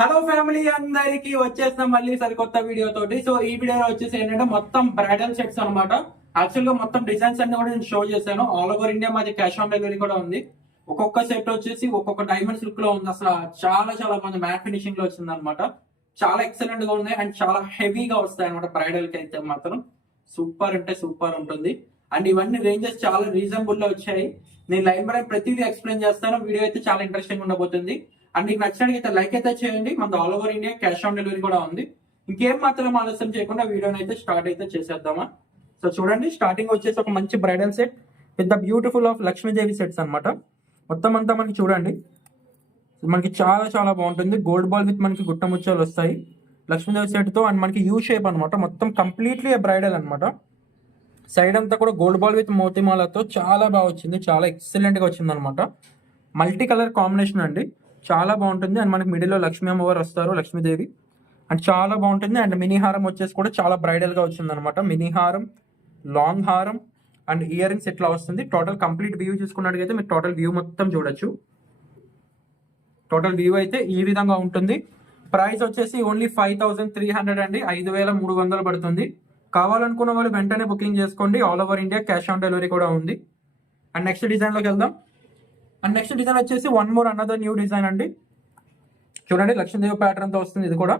Hello family అందరికి వచ్చేస్తాం మళ్ళీ సరికొత్త వీడియో తోటి. సో ఈ వీడియోలో వచ్చేసి ఏంటంటే మొత్తం బ్రైడల్ సెట్స్ అన్నమాట. యాక్చువల్గా మొత్తం డిజైన్స్ అన్ని కూడా నేను షో చేశాను. ఆల్ ఓవర్ ఇండియా మాది క్యాష్ ఆన్ డెలివరీ కూడా ఉంది. ఒక్కొక్క సెట్ వచ్చేసి ఒక్కొక్క డైమండ్స్ లుక్లో ఉంది. అసలు చాలా చాలా మంది మ్యాట్ ఫినిషింగ్లో వచ్చింది అనమాట చాలా ఎక్సలెంట్గా ఉంది అండ్ చాలా హెవీగా వస్తాయి అనమాట బ్రైడల్కి అయితే మాత్రం. సూపర్ అంటే సూపర్ ఉంటుంది. అండ్ ఇవన్నీ రేంజెస్ చాలా రీజనబుల్లో వచ్చాయి. నేను లైన్ బై ప్రతిదీ ఎక్స్ప్లెయిన్ చేస్తాను. వీడియో అయితే చాలా ఇంట్రెస్టింగ్ ఉండబోతుంది. అండ్ మీకు నచ్చినట్లయితే లైక్ అయితే చేయండి. మన all over India cash on delivery కూడా ఉంది. ఇంకేం మాత్రం ఆలస్యం చేయకుండా వీడియోని అయితే స్టార్ట్ అయితే చేసేద్దామా? సో చూడండి స్టార్టింగ్ వచ్చేసి ఒక మంచి bridal set with the beautiful of Lakshmidevi sets అనమాట మొత్తం అంతా మనకి చూడండి. మనకి చాలా చాలా బాగుంటుంది. గోల్డ్ బాల్ విత్ మనకి గుట్టముచ్చాలు వస్తాయి. లక్ష్మీదేవి సెట్తో అండ్ మనకి యూ షేప్ అనమాట మొత్తం కంప్లీట్లీ బ్రైడల్ అనమాట సైడ్ అంతా కూడా గోల్డ్ బాల్ విత్ మోతిమాలతో చాలా బాగా వచ్చింది. చాలా ఎక్సలెంట్గా వచ్చింది అనమాట మల్టీ కలర్ కాంబినేషన్ అండి. చాలా బాగుంటుంది. అండ్ మనకి మిడిల్లో లక్ష్మీ అమ్మవారు వస్తారు లక్ష్మీదేవి. అండ్ చాలా బాగుంటుంది. అండ్ మినీ హారం వచ్చేసి కూడా చాలా బ్రైడల్గా వచ్చింది అనమాట మినీ హారం లాంగ్ హారం అండ్ ఇయర్ రింగ్స్ ఎట్లా వస్తుంది. టోటల్ కంప్లీట్ వ్యూ చూసుకున్నట్టుగైతే మీరు టోటల్ వ్యూ మొత్తం చూడొచ్చు. టోటల్ వ్యూ అయితే ఈ విధంగా ఉంటుంది. ప్రైస్ వచ్చేసి only five thousand three hundred అండి. ఐదు వేల మూడు వందలు పడుతుంది. కావాలనుకున్న వాళ్ళు వెంటనే బుకింగ్ చేసుకోండి. All over India cash on delivery కూడా ఉంది. అండ్ నెక్స్ట్ డిజైన్లోకి వెళ్దాం. అండ్ నెక్స్ట్ డిజైన్ వచ్చేసి one more another new design అండి. చూడండి లక్ష్మీదేవి ప్యాటర్న్తో వస్తుంది ఇది కూడా.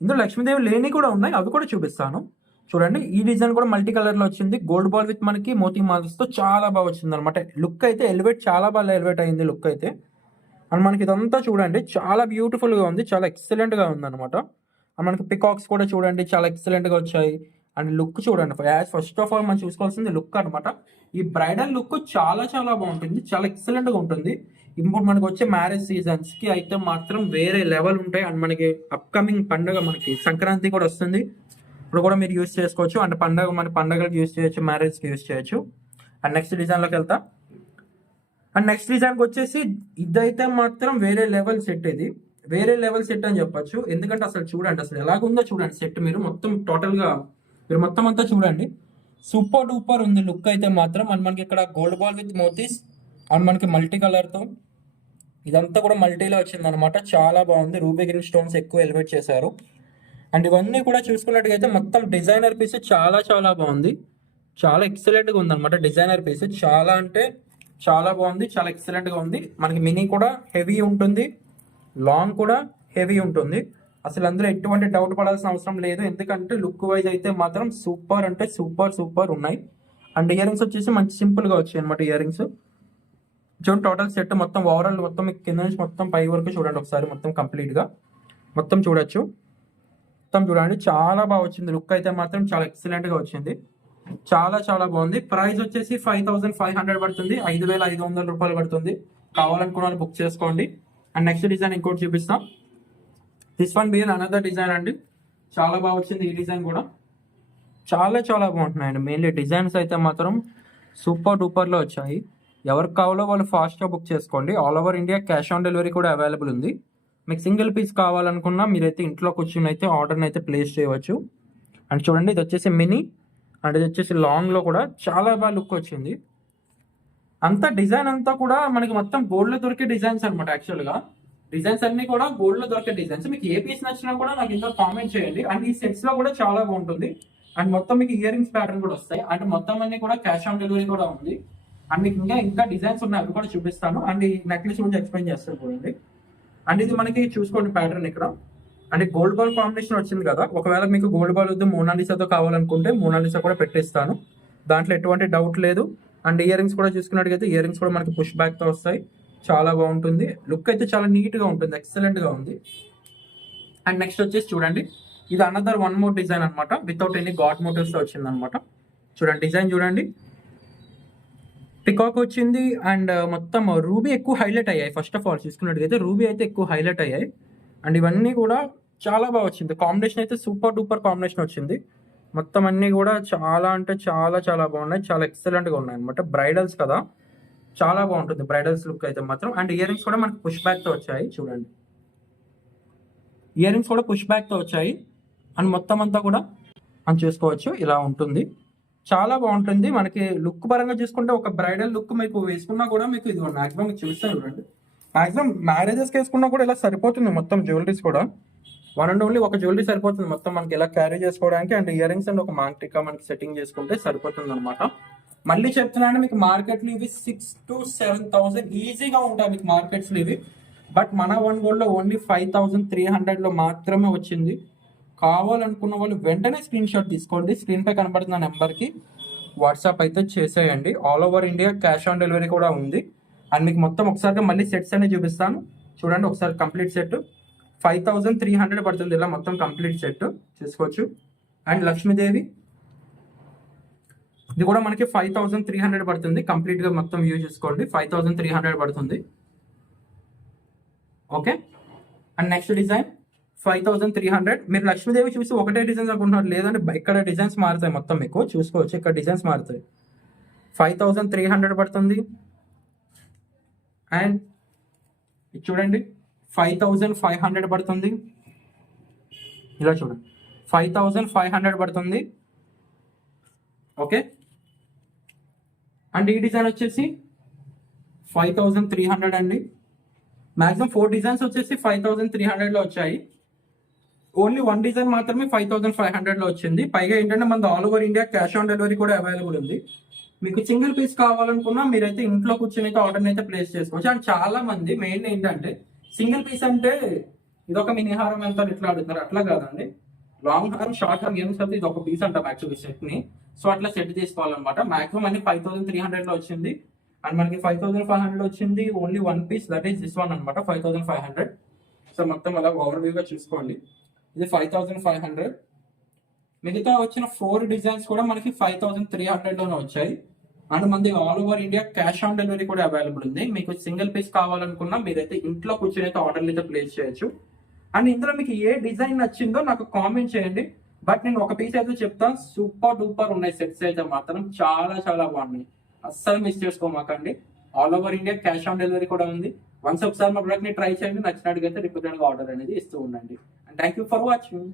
ఇందులో లక్ష్మీదేవి లేని కూడా ఉన్నాయి అవి కూడా చూపిస్తాను. చూడండి ఈ డిజైన్ కూడా మల్టీ కలర్లో వచ్చింది. గోల్డ్ బాల్ విత్ మనకి మోతీ మాల్స్తో చాలా బాగా వచ్చింది అనమాట లుక్ అయితే ఎలివేట్ చాలా బాగా ఎలివేట్ అయింది లుక్ అయితే. అండ్ మనకి ఇదంతా చూడండి చాలా బ్యూటిఫుల్గా ఉంది చాలా ఎక్సలెంట్గా ఉందన్నమాట. ఉంది అనమాట అండ్ మనకి పికాక్స్ కూడా చూడండి చాలా ఎక్సలెంట్గా వచ్చాయి. అండ్ లుక్ చూడండి. యాజ్ ఫస్ట్ ఆఫ్ ఆల్ మనం చూసుకోవాల్సింది లుక్ అనమాట ఈ బ్రైడల్ లుక్ చాలా చాలా బాగుంటుంది. చాలా ఎక్సలెంట్గా ఉంటుంది. ఇప్పుడు మనకు వచ్చే మ్యారేజ్ సీజన్స్కి అయితే మాత్రం వేరే లెవెల్ ఉంటాయి. అండ్ మనకి అప్కమింగ్ పండుగ మనకి సంక్రాంతి కూడా వస్తుంది. ఇప్పుడు కూడా మీరు యూస్ చేసుకోవచ్చు. అండ్ పండగ మన పండగలకు యూస్ చేయొచ్చు మ్యారేజ్కి యూస్ చేయొచ్చు. అండ్ నెక్స్ట్ డిజైన్లోకి వెళ్తా. అండ్ నెక్స్ట్ డిజైన్కి వచ్చేసి ఇదైతే మాత్రం వేరే లెవెల్ సెట్ ఇది. వేరే లెవెల్ సెట్ అని చెప్పొచ్చు. ఎందుకంటే అసలు చూడండి అసలు ఎలాగుందో చూడండి సెట్ మీరు. మొత్తం టోటల్గా మీరు మొత్తం అంతా చూడండి. సూపర్ డూపర్ ఉంది లుక్ అయితే మాత్రం. అండ్ మనకి ఇక్కడ గోల్డ్ బాల్ విత్ మోతీస్ అండ్ మనకి మల్టీ కలర్తో ఇదంతా కూడా మల్టీలో వచ్చింది అనమాట చాలా బాగుంది. రూబీ గ్రీన్ స్టోన్స్ ఎక్కువ ఎలివేట్ చేశారు. అండ్ ఇవన్నీ కూడా చూసుకున్నట్టుగైతే మొత్తం డిజైనర్ పీస్ చాలా చాలా బాగుంది. చాలా ఎక్సలెంట్గా ఉంది డిజైనర్ పీస్ చాలా అంటే చాలా బాగుంది. చాలా ఎక్సలెంట్గా ఉంది. మనకి మినీ కూడా హెవీ ఉంటుంది. లాంగ్ కూడా హెవీ ఉంటుంది. అసలు అందులో ఎటువంటి డౌట్ పడాల్సిన అవసరం లేదు. ఎందుకంటే లుక్ వైజ్ అయితే మాత్రం సూపర్ అంటే సూపర్ సూపర్ ఉన్నాయి. అండ్ ఇయర్ రింగ్స్ వచ్చేసి మంచి సింపుల్గా వచ్చాయి అనమాట ఇయర్ రింగ్స్ చూడండి టోటల్ సెట్ మొత్తం ఓవరాల్ మొత్తం మీకు కింద నుంచి మొత్తం పై వరకు చూడండి ఒకసారి మొత్తం కంప్లీట్గా. మొత్తం చూడొచ్చు. మొత్తం చూడండి చాలా బాగా వచ్చింది. లుక్ అయితే మాత్రం చాలా ఎక్సలెంట్గా వచ్చింది. చాలా చాలా బాగుంది. ప్రైస్ వచ్చేసి ఫైవ్ థౌసండ్ ఫైవ్ హండ్రెడ్ పడుతుంది. ఐదు వేల ఐదు వందల రూపాయలు పడుతుంది. కావాలనుకున్న బుక్ చేసుకోండి. అండ్ నెక్స్ట్ డిజైన్ ఇంకోటి చూపిస్తాం. దిస్ వన్ బీర్ అనదర్ డిజైన్ అండి. చాలా బాగా వచ్చింది ఈ డిజైన్ కూడా. చాలా చాలా బాగుంటున్నాయండి. మెయిన్లీ డిజైన్స్ అయితే మాత్రం సూపర్ డూపర్లో వచ్చాయి. ఎవరికి కావాలో వాళ్ళు ఫాస్ట్గా బుక్ చేసుకోండి. All over India cash on delivery కూడా అవైలబుల్ ఉంది. మీకు సింగిల్ పీస్ కావాలనుకున్నా మీరైతే ఇంట్లో కూర్చుని అయితే ఆర్డర్ని అయితే ప్లేస్ చేయవచ్చు. అండ్ చూడండి ఇది వచ్చేసి మినీ అండ్ ఇది వచ్చేసి లాంగ్లో కూడా చాలా బాగా లుక్ వచ్చింది. అంతా డిజైన్ అంతా కూడా మనకి మొత్తం గోల్డ్లో దొరికే డిజైన్స్ అనమాట యాక్చువల్గా డిజైన్స్ అన్ని కూడా గోల్డ్లో దొరికే డిజైన్స్. మీకు ఏ పీస్ నచ్చినా కూడా నాకు ఇంకా కామెంట్ చేయండి. అండ్ ఈ సెట్స్లో కూడా చాలా బాగుంటుంది. అండ్ మొత్తం మీకు ఇయర్ రింగ్స్ ప్యాటర్న్ కూడా వస్తాయి. అండ్ మొత్తం అన్ని కూడా క్యాష్ ఆన్ డెలివరీ కూడా ఉంది. అండ్ మీకు ఇంకా ఇంకా డిజైన్స్ ఉన్నాయి. అవి కూడా చూపిస్తాను. అండ్ ఈ నెక్లెస్ గురించి ఎక్స్ప్లెయిన్ చేస్తాను చూడండి. అండ్ ఇది మనకి చూసుకోండి ప్యాటర్న్ ఇక్కడ. అంటే గోల్డ్ బాల్ కాంబినేషన్ వచ్చింది కదా. ఒకవేళ మీకు గోల్డ్ బాల్ వద్దు మోనాలిసాతో కావాలనుకుంటే మోనాలిసా కూడా పెట్టిస్తాను. దాంట్లో ఎటువంటి డౌట్ లేదు. అండ్ ఇయర్ రింగ్స్ కూడా చూసుకున్నట్టుగా ఇయర్ రింగ్స్ కూడా మనకి పుష్ బ్యాక్తో వస్తాయి. చాలా బాగుంటుంది. లుక్ అయితే చాలా నీట్గా ఉంటుంది ఎక్సలెంట్గా ఉంది. అండ్ నెక్స్ట్ వచ్చేసి చూడండి. ఇది అనదర్ వన్ మోర్ డిజైన్ అనమాట వితౌట్ ఎనీ గాడ్ మోటివ్స్ వచ్చింది అనమాట చూడండి డిజైన్ చూడండి. పికాక్ వచ్చింది అండ్ మొత్తం రూబీ ఎక్కువ హైలైట్ అయ్యాయి. ఫస్ట్ ఆఫ్ ఆల్ చూసుకున్నట్టుగా రూబీ అయితే ఎక్కువ హైలైట్ అయ్యాయి. అండ్ ఇవన్నీ కూడా చాలా బాగా వచ్చింది. కాంబినేషన్ అయితే సూపర్ డూపర్ కాంబినేషన్ వచ్చింది. మొత్తం అన్నీ కూడా చాలా అంటే చాలా చాలా బాగున్నాయి. చాలా ఎక్సలెంట్గా ఉన్నాయి అనమాట బ్రైడల్స్ కదా. చాలా బాగుంటుంది. బ్రైడల్స్ లుక్ అయితే మాత్రం. అండ్ ఇయర్ రింగ్స్ కూడా మనకి పుష్ బ్యాక్తో వచ్చాయి. చూడండి. ఇయర్ రింగ్స్ కూడా పుష్ బ్యాక్తో వచ్చాయి. అండ్ మొత్తం అంతా కూడా మనం చూసుకోవచ్చు. ఇలా ఉంటుంది. చాలా బాగుంటుంది. మనకి లుక్ పరంగా చూసుకుంటే ఒక బ్రైడల్ లుక్ మీకు వేసుకున్నా కూడా మీకు ఇది మాక్సిమం చూస్తే చూడండి. మాక్సిమం మ్యారేజెస్ వేసుకున్నా కూడా ఇలా సరిపోతుంది మొత్తం జ్యువెలరీస్ కూడా. వన్ అండ్ ఓన్లీ ఒక జ్యువెలరీ సరిపోతుంది. మొత్తం మనకి ఇలా క్యారీ చేసుకోవడానికి అండ్ ఇయర్ రింగ్స్ అండ్ ఒక మాంగ్ టిక్కా మనకి సెట్టింగ్ చేసుకుంటే సరిపోతుంది అనమాట మళ్ళీ చెప్తున్నాను మీకు మార్కెట్లో ఇవి సిక్స్ టు సెవెన్ థౌసండ్ ఈజీగా ఉంటాయి మీకు మార్కెట్స్లో ఇవి. బట్ మన వన్ గోల్డ్లో ఓన్లీ ఫైవ్ థౌసండ్ త్రీ హండ్రెడ్లో మాత్రమే వచ్చింది. కావాలనుకున్న వాళ్ళు వెంటనే స్క్రీన్ షాట్ తీసుకోండి. స్క్రీన్పై కనబడుతున్న నెంబర్కి వాట్సాప్ అయితే చేసేయండి. All over India cash on delivery కూడా ఉంది. అండ్ మీకు మొత్తం ఒకసారిగా మళ్ళీ సెట్స్ అనేది చూపిస్తాను. చూడండి ఒకసారి complete set five thousand three hundred పడుతుంది ఇలా మొత్తం కంప్లీట్ సెట్ చూసుకోవచ్చు. అండ్ లక్ష్మీదేవి ఇది కూడా మనకి ఫైవ్ థౌసండ్ త్రీ హండ్రెడ్ పడుతుంది. కంప్లీట్గా మొత్తం వ్యూ చూసుకోండి. ఫైవ్ థౌసండ్ త్రీ హండ్రెడ్ పడుతుంది. Okay and next design five thousand three hundred మీరు లక్ష్మీదేవి చూసి ఒకటే డిజైన్స్ అనుకుంటున్నారు. లేదంటే ఇక్కడ డిజైన్స్ మారుతాయి మొత్తం మీకు. చూసుకోవచ్చు ఇక్కడ డిజైన్స్ మారుతాయి. ఫైవ్ థౌసండ్ త్రీ హండ్రెడ్ పడుతుంది. అండ్ ఇది చూడండి. ఫైవ్ థౌజండ్ ఫైవ్ హండ్రెడ్ పడుతుంది. ఇలా చూడండి. ఫైవ్ థౌజండ్ ఫైవ్ హండ్రెడ్ పడుతుంది. ఓకే అండ్ ఈ డిజైన్ వచ్చేసి ఫైవ్ థౌజండ్ త్రీ హండ్రెడ్ అండి. మ్యాక్సిమం ఫోర్ డిజైన్స్ వచ్చేసి ఫైవ్ థౌజండ్ త్రీ హండ్రెడ్లో వచ్చాయి. ఓన్లీ వన్ డిజైన్ మాత్రమే ఫైవ్ థౌసండ్ ఫైవ్ హండ్రెడ్లో వచ్చింది. పైగా ఏంటంటే మన all over India cash on delivery కూడా అవైలబుల్ ఉంది. మీకు సింగిల్ పీస్ కావాలనుకున్నా మీరైతే ఇంట్లో కూర్చొని అయితే ఆర్డర్ని అయితే ప్లేస్ చేసుకోవచ్చు. అండ్ చాలా మంది మెయిన్ ఏంటంటే సింగిల్ పీస్ అంటే ఇదొక మినీహారం ఎంత ఇట్లా అడుగుతారు. అట్లా కాదండి. లాంగ్ హారం షార్ట్ హారం ఏం చెప్తే ఇది ఒక పీస్ అంటాం యాక్చువల్లీ సెట్ని. సో అట్లా సెట్ తీసుకోవాలన్నమాట మాక్సిమం అన్ని ఫైవ్ థౌసండ్ త్రీ హండ్రెడ్లో వచ్చింది. అండ్ మనకి ఫైవ్ థౌసండ్ ఫైవ్ హండ్రెడ్ వచ్చింది. Only one piece that is this one అనమాట five thousand five hundred so మొత్తం అలా ఓవర్ వ్యూగా చూసుకోండి. ఇది ఫైవ్ థౌసండ్ ఫైవ్ హండ్రెడ్ మిగతా వచ్చిన ఫోర్ డిజైన్స్ కూడా మనకి ఫైవ్ థౌసండ్ త్రీ హండ్రెడ్లోనే వచ్చాయి. అండ్ మనది all over India cash on delivery కూడా అవైలబుల్ ఉంది. మీకు సింగిల్ పీస్ కావాలనుకున్నా మీరైతే ఇంట్లో కూర్చొని అయితే ఆర్డర్లు అయితే ప్లేస్ చేయొచ్చు. అండ్ ఇందులో మీకు ఏ డిజైన్ నచ్చిందో నాకు కామెంట్ చేయండి. బట్ నేను ఒక పీస్ అయితే చెప్తాను సూపర్ డూపర్ ఉన్నాయి సెట్స్ అయితే మాత్రం. చాలా చాలా బాగున్నాయి. అస్సలు miss చేసుకోమాకండి. All over India cash on delivery కూడా ఉంది. వన్స్ ఒకసారి మా ప్రొడక్ట్ని ట్రై చేయండి. నచ్చినట్టుగా అయితే రిపీటెడ్గా ఆర్డర్ అనేది ఇస్తూ ఉండండి. And thank you for watching